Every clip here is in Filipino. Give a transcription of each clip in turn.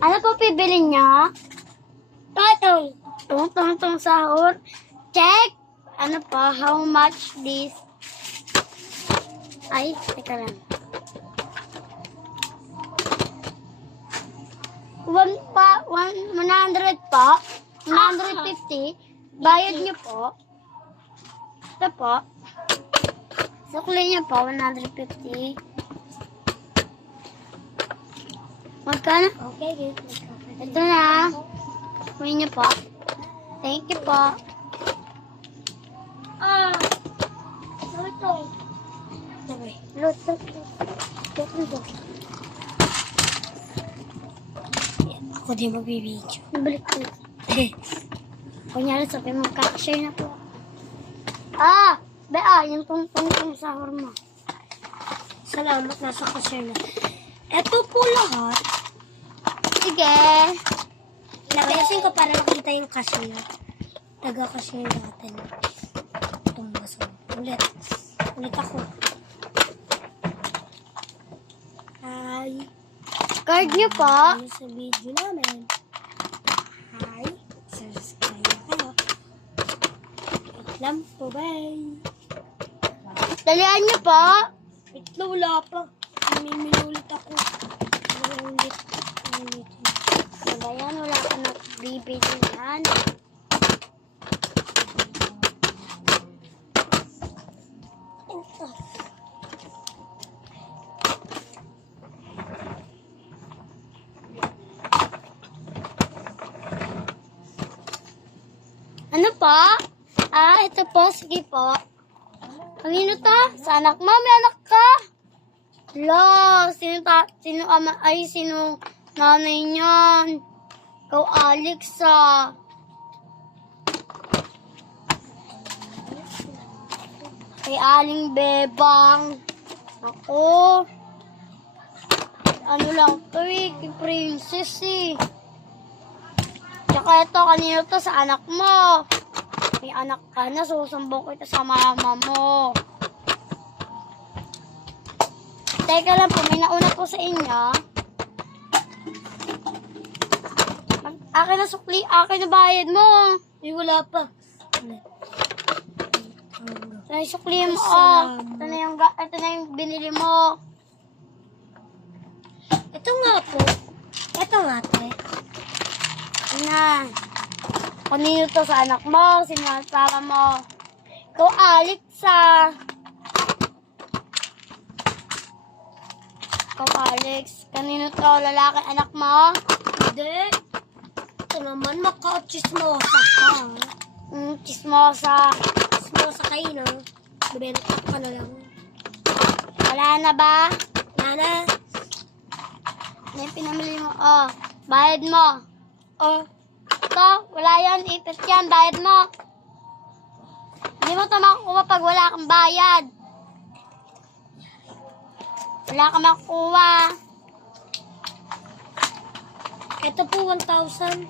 Ano po pibili niya? Tong sahur. Check. Ano po? How much this? Ay, teka lang. 100 po. 150. Bayad niyo po. Ito po. Sukli niyo po, 150. Magkano? Okay. Ito na. Sukli niyo po. Thank you po. Lutong. Lutong. Ako din magbibideo. Nabalik ko. Kunyari sabi mo, share na po. Yung tong sahur mo. Salamat, nasa cashier na. Ito po lahat. Sige. Labayasin ko para makita yung cashier. Taga-cashier natin. Itong baso. Ulit ako. Hi. Card niyo po. Sa video namin. Hi. Subscribe na kayo. Wait lang po, bye. Dalian niyo po. Wait lang, wala pa. Namiminulit ako. Ulit. Diba yan? Wala ka na bibili yan. Ano po? Ito po. Sige po. Kanino to? Sa anak mo? May anak ka? Sino ama? Sino nanay niyan? Ikaw, Alex, Kay Aling Bebang. Ako. Ano lang to kay Princess Tsaka ito, kanino to? Sa anak mo. May anak ka na, susumbong ko ito sa mama mo. Teka lang po, may nauna po sa inyo. Akin na sukli, akin na bayad mo. Wala pa. Ito na yung sukli mo, Ito na yung binili mo. Ito nga po. Ito nga, te. Ito na. Kanino to? Sa anak mo, sino ang papa mo? Ikaw, Alex, Ikaw, Alex. Kanino to? Lalaki, anak mo? Hindi. Ito naman, maka-chismosa ka. Chismosa. Chismosa kayo, no? Bibenta ka na lang. Wala na ba? Nana. Ano yung pinamili mo? Bayad mo. Ito, wala yan. Ipit yan. Bayad mo. Hindi mo ito makukuha pag wala kang bayad. Wala kang makukuha. Ito po, 1,000.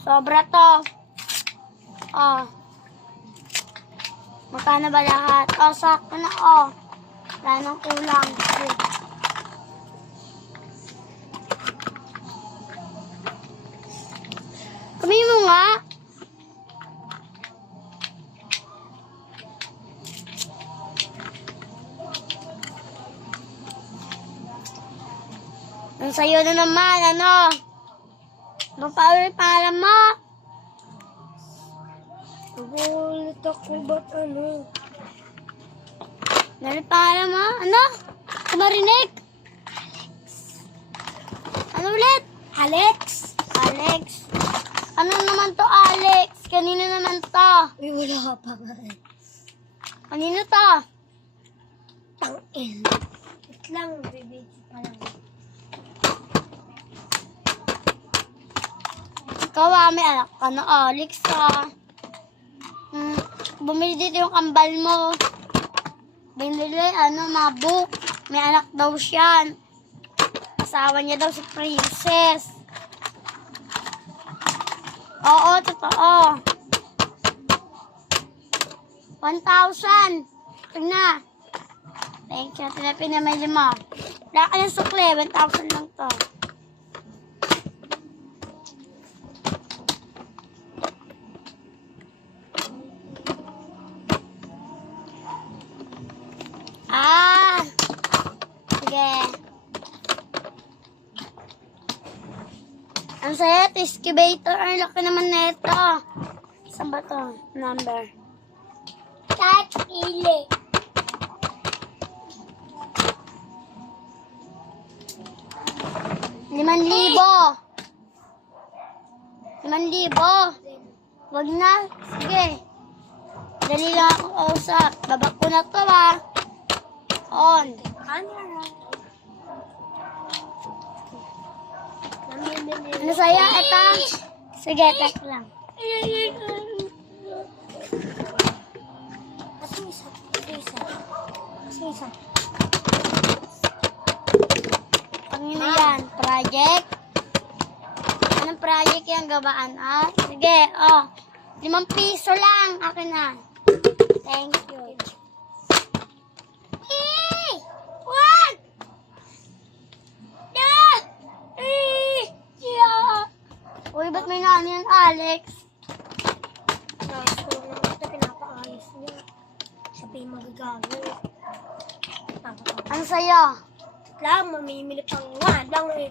Sobra to. Magkano ba lahat? Sakto na, Wala nang kulang. Kami mo nga. Ang sayo na naman, Anong pangalan mo? Nagulit ako, ba't ano? Ano pangalan mo? Kumarinig? Ano ulit? Alex? Alex. Ano naman to, Alex? Kanino naman to? Uy, wala pa nga. Kanino to? Tangin. Wait lang, bibidyo pa lang. Ikaw, may anak ka na, Alex, Bumili dito yung kambal mo. Binili, mga book. May anak daw siya. Asawa niya daw si Princess. Oo, totoo. 1,000. Ito na. Thank you. Ito na pinamili mo. Wala ka ng sukle. 1,000 lang to. Ang saya, excavator. Ang laki naman neto. Saan ba to? Number. Kahit pili. 5,000. 5,000. Wag na. Sige. Dali lang akong kausap. Babak ko na to ha. On. Camera. Ano saya? Ito. Sige, tek lang. Isa. Ano yan? Project? Anong project yung gawaan? Sige, 5 piso lang. Akin na. Thank you. What? Dad! Uy, ba't may nano yan, Alex? Nasa ko lang ito, pinapaayos niya. Siya pa yung magagamit. Ano sa'yo? Lang, mamimili pang nga lang eh.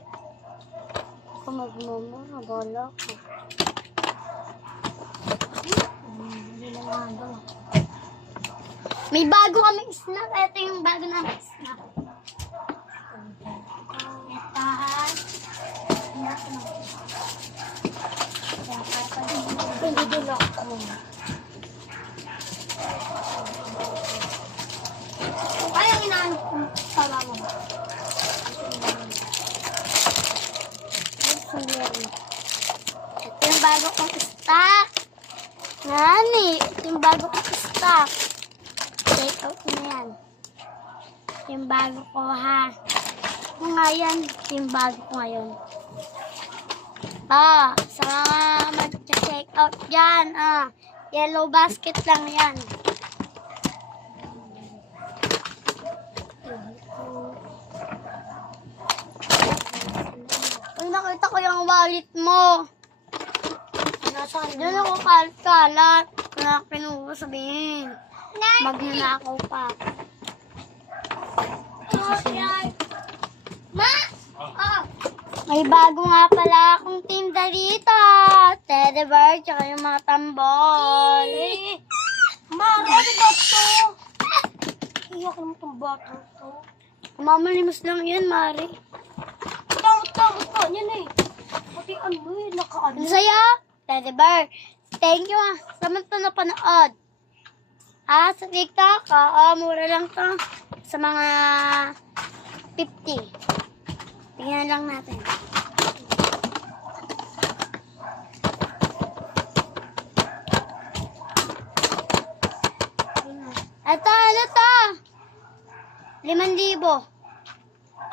Ako magmamo, nabala ko. Hindi na nga daw. May bago kaming snack. Ito yung bago namin snack. Etahan. Hindi din ako. Kaya inaanap ko sa mo. Ito yung bago kong stock. Nani, ito yung bago kong stock. Take out na yan. Ito yung bago ko ha. Ito nga yan. Ito yung bago ko ngayon. Sa mga mag-check out dyan. Yellow basket lang yan. Uy, nakita ko yung wallet mo. Nasaan Doon ako kalat. Kung na kinuha sabihin. Magnanakaw pa. Ma! May bago nga pala akong tinda dito. Teddy bear, tsaka yung mga tambol. Ma, ano ba ito? Iyak naman itong bata ito. Mamalimos lang yun, Mari. Tamot ka niyan eh. Pati ano eh, nakaano. Ano sa'yo? Teddy bear. Thank you sa mga napanood. Sa TikTok, mura lang to. Sa mga 50. Tingnan lang natin. Ito, ano to? 5,000.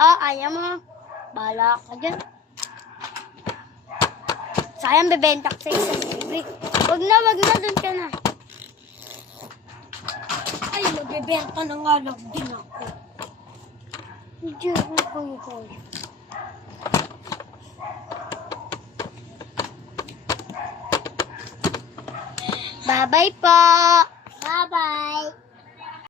Ayaw mo. Bahala ka dyan. Sayang, bebenta ko sa isang libre. Wag na, dun ka na. Ay, magbebenta na nga lang din ako. Hindi ako. Bye-bye po. Bye-bye.